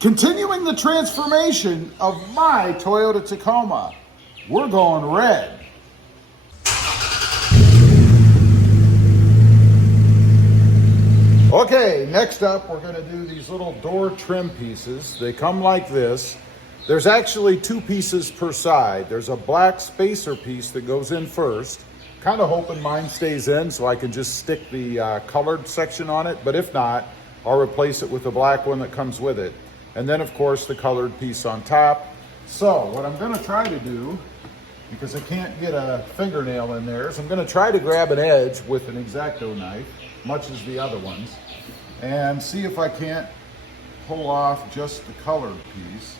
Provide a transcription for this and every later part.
Continuing the transformation of my Toyota Tacoma, we're going red. Okay, next up we're going to do these little door trim pieces. They come like this. There's actually two pieces per side. There's a black spacer piece that goes in first. Kind of hoping mine stays in so I can just stick the colored section on it, but if not, I'll replace it with the black one that comes with it. And then of course the colored piece on top. So what I'm going to try to do, because I can't get a fingernail in there, is I'm going to try to grab an edge with an X-Acto knife, much as the other ones, and see if I can't pull off just the colored piece.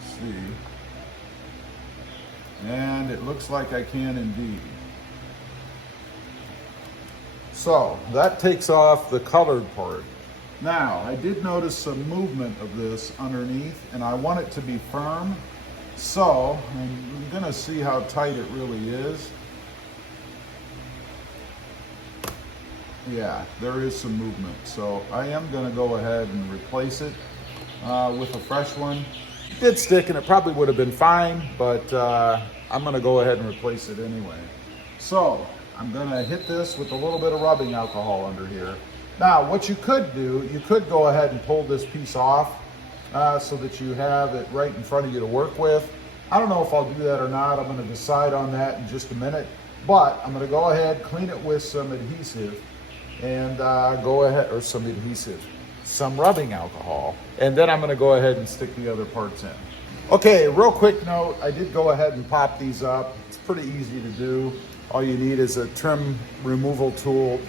Let's see. And it looks like I can indeed. So that takes off the colored part. Now, I did notice some movement of this underneath, and I want it to be firm. So I'm gonna see how tight it really is. Yeah, there is some movement. So I am gonna go ahead and replace it with a fresh one. It did stick and it probably would have been fine, but I'm gonna go ahead and replace it anyway. So I'm gonna hit this with a little bit of rubbing alcohol under here. Now, what you could do, you could go ahead and pull this piece off so that you have it right in front of you to work with. I don't know if I'll do that or not. I'm gonna decide on that in just a minute, but I'm gonna go ahead, clean it with some adhesive and some rubbing alcohol, and then I'm gonna go ahead and stick the other parts in. Okay, real quick note, I did go ahead and pop these up. It's pretty easy to do. All you need is a trim removal tool,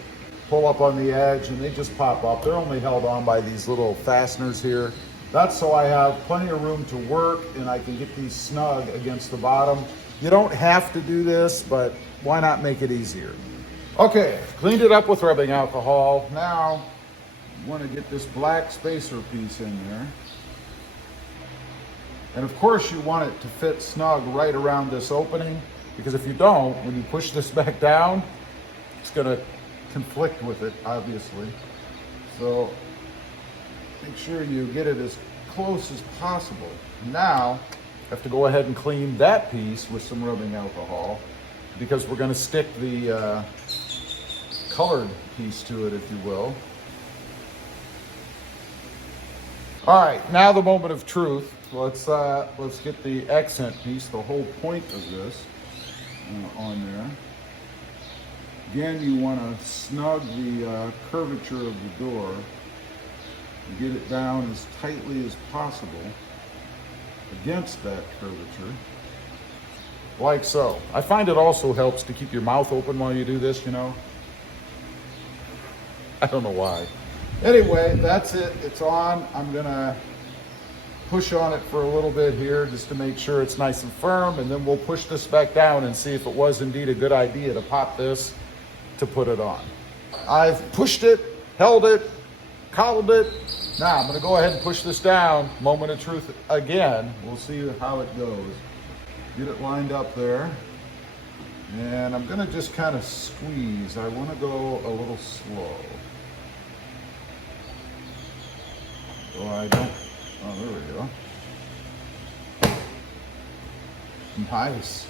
pull up on the edge, and they just pop up. They're only held on by these little fasteners here. That's so I have plenty of room to work and I can get these snug against the bottom. You don't have to do this, but why not make it easier? Okay, cleaned it up with rubbing alcohol. Now, you want to get this black spacer piece in there. And of course you want it to fit snug right around this opening, because if you don't, when you push this back down, it's gonna conflict with it, obviously. So make sure you get it as close as possible. Now, I have to go ahead and clean that piece with some rubbing alcohol, because we're gonna stick the colored piece to it, if you will. All right, now the moment of truth. Let's get the accent piece, the whole point of this, on there. Again, you want to snug the curvature of the door and get it down as tightly as possible against that curvature, like so. I find it also helps to keep your mouth open while you do this, you know. I don't know why. Anyway, that's it. It's on. I'm gonna push on it for a little bit here just to make sure it's nice and firm, and then we'll push this back down and see if it was indeed a good idea to pop this to put it on. I've pushed it, held it, coddled it. Now I'm gonna go ahead and push this down. Moment of truth again. We'll see how it goes. Get it lined up there. And I'm gonna just kind of squeeze. I wanna go a little slow. So I don't, oh, there we go. Nice.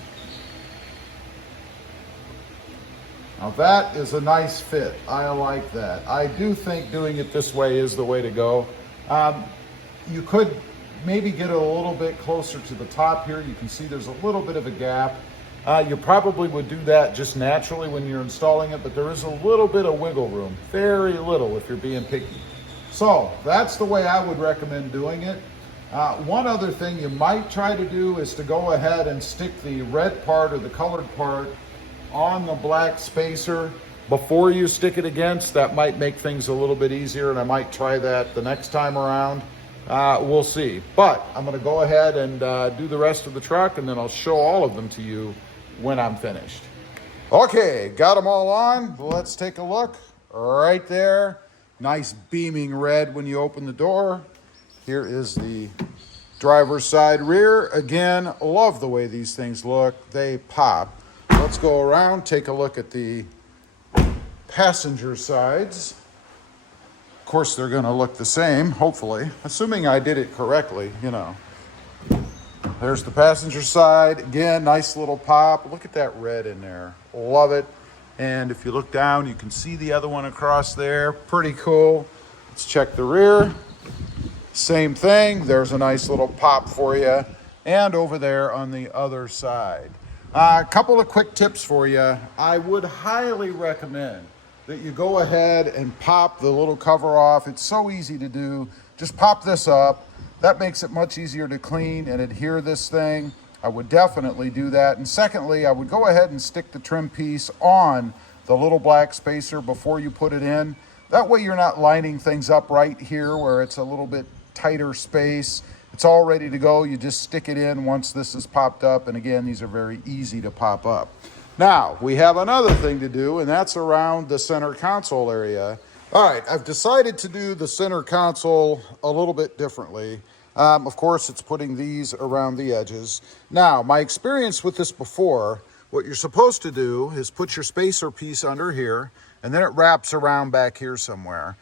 Now that is a nice fit. I like that. I do think doing it this way is the way to go. You could maybe get it a little bit closer to the top here. You can see there's a little bit of a gap. You probably would do that just naturally when you're installing it, but there is a little bit of wiggle room. Very little if you're being picky. So that's the way I would recommend doing it. One other thing you might try to do is to go ahead and stick the red part or the colored part on the black spacer before you stick it against. That might make things a little bit easier, and I might try that the next time around. We'll see. But I'm gonna go ahead and do the rest of the truck, and then I'll show all of them to you when I'm finished. Okay, got them all on. Let's take a look. Right there. Nice beaming red when you open the door. Here is the driver's side rear. Again, love the way these things look. They pop. Let's go around, take a look at the passenger sides. course, they're gonna look the same, hopefully, assuming I did it correctly, you know. There's the passenger side. Again, nice little pop. Look at that red in there. Love it. And if you look down, you can see the other one across there. Pretty cool. Let's check the rear. Same thing. There's a nice little pop for you. And over there on the other side. A couple of quick tips for you. I would highly recommend that you go ahead and pop the little cover off. It's so easy to do. Just pop this up. That makes it much easier to clean and adhere this thing. I would definitely do that. And secondly, I would go ahead and stick the trim piece on the little black spacer before you put it in. That way you're not lining things up right here where it's a little bit tighter space. It's all ready to go. You just stick it in once this is popped up. And again, these are very easy to pop up. Now, we have another thing to do, and that's around the center console area. All right, I've decided to do the center console a little bit differently. Of course, it's putting these around the edges. Now, my experience with this before, what you're supposed to do is put your spacer piece under here, and then it wraps around back here somewhere.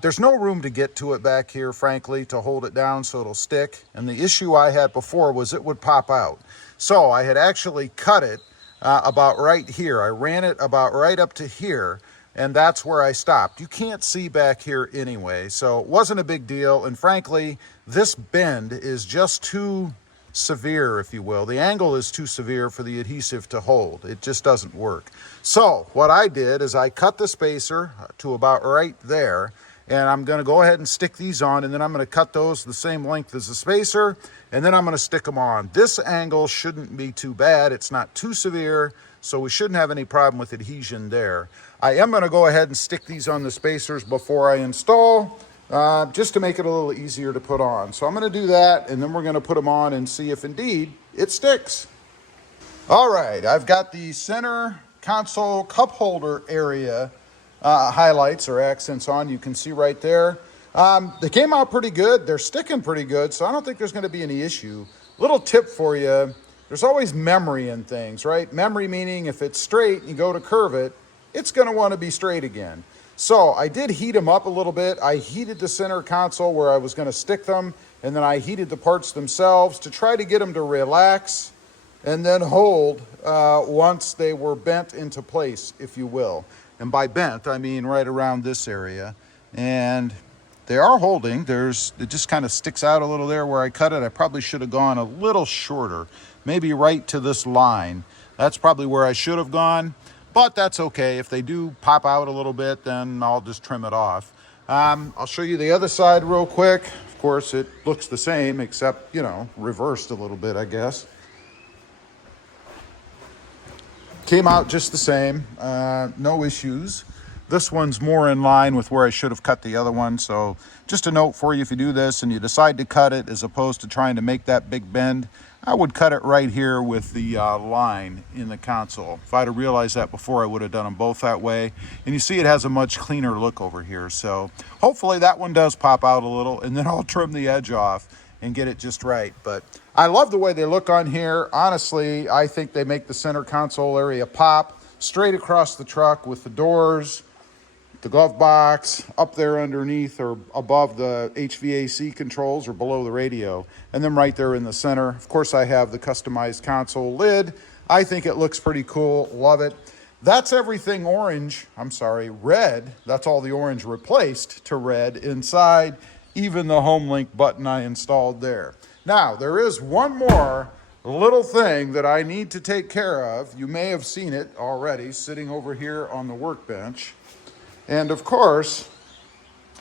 There's no room to get to it back here, frankly, to hold it down so it'll stick. And the issue I had before was it would pop out. So I had actually cut it about right here. I ran it about right up to here, and that's where I stopped. You can't see back here anyway, so it wasn't a big deal. And frankly, this bend is just too severe, if you will. The angle is too severe for the adhesive to hold. It just doesn't work. So what I did is I cut the spacer to about right there, and I'm going to go ahead and stick these on, and then I'm going to cut those the same length as the spacer, and then I'm going to stick them on. This angle shouldn't be too bad. It's not too severe, so we shouldn't have any problem with adhesion there. I am going to go ahead and stick these on the spacers before I install, just to make it a little easier to put on. So I'm going to do that, and then we're going to put them on and see if indeed it sticks. All right, I've got the center console cup holder area highlights or accents on. You can see right there. They came out pretty good. They're sticking pretty good, so I don't think there's going to be any issue. Little tip for you. There's always memory in things, right? Memory meaning if it's straight and you go to curve it, it's going to want to be straight again. So I did heat them up a little bit. I heated the center console where I was going to stick them, and then I heated the parts themselves to try to get them to relax and then hold once they were bent into place, if you will. And by bent, I mean right around this area. And they are holding. It just kind of sticks out a little there where I cut it. I probably should have gone a little shorter, maybe right to this line. That's probably where I should have gone, but that's okay. If they do pop out a little bit, then I'll just trim it off. I'll show you the other side real quick. Of course, it looks the same, except, you know, reversed a little bit, I guess. Came out just the same, no issues. This one's more in line with where I should have cut the other one. So just a note for you, if you do this and you decide to cut it as opposed to trying to make that big bend, I would cut it right here with the line in the console. If I'd have realized that before, I would have done them both that way. And you see it has a much cleaner look over here. So hopefully that one does pop out a little, and then I'll trim the edge off and get it just right. But I love the way they look on here. Honestly, I think they make the center console area pop straight across the truck with the doors, the glove box, up there underneath or above the HVAC controls or below the radio, and then right there in the center. Of course, I have the customized console lid. I think it looks pretty cool. Love it. That's everything orange. I'm sorry, red. That's all the orange replaced to red inside, even the home link button I installed there. Now, there is one more little thing that I need to take care of. You may have seen it already sitting over here on the workbench. And of course,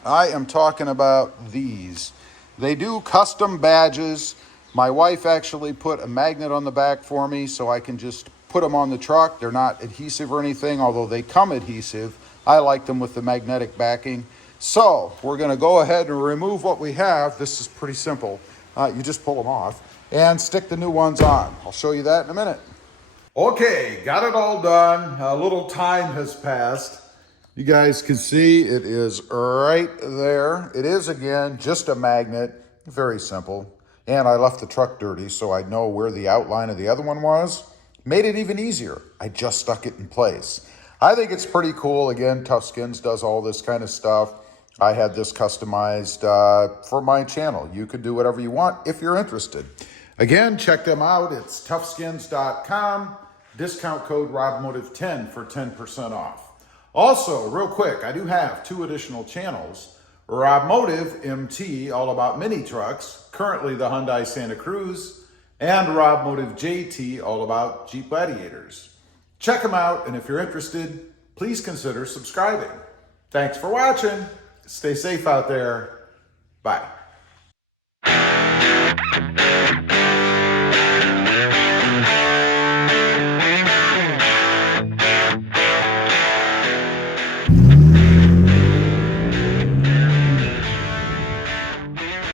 I am talking about these. They do custom badges. My wife actually put a magnet on the back for me so I can just put them on the truck. They're not adhesive or anything, although they come adhesive. I like them with the magnetic backing. So we're going to go ahead and remove what we have. This is pretty simple. You just pull them off and stick the new ones on. I'll show you that in a minute. Okay, got it all done. A little time has passed. You guys can see it is right there. It is, again, just a magnet. Very simple. And I left the truck dirty so I know where the outline of the other one was. Made it even easier. I just stuck it in place. I think it's pretty cool. Again, Tough Skins does all this kind of stuff. I had this customized for my channel. You could do whatever you want if you're interested. Again, check them out. It's toughskins.com. Discount code RobMotive10 for 10% off. Also, real quick, I do have 2 additional channels. RobMotive MT, all about mini trucks, currently the Hyundai Santa Cruz, and RobMotive JT, all about Jeep Gladiators. Check them out, and if you're interested, please consider subscribing. Thanks for watching. Stay safe out there. Bye.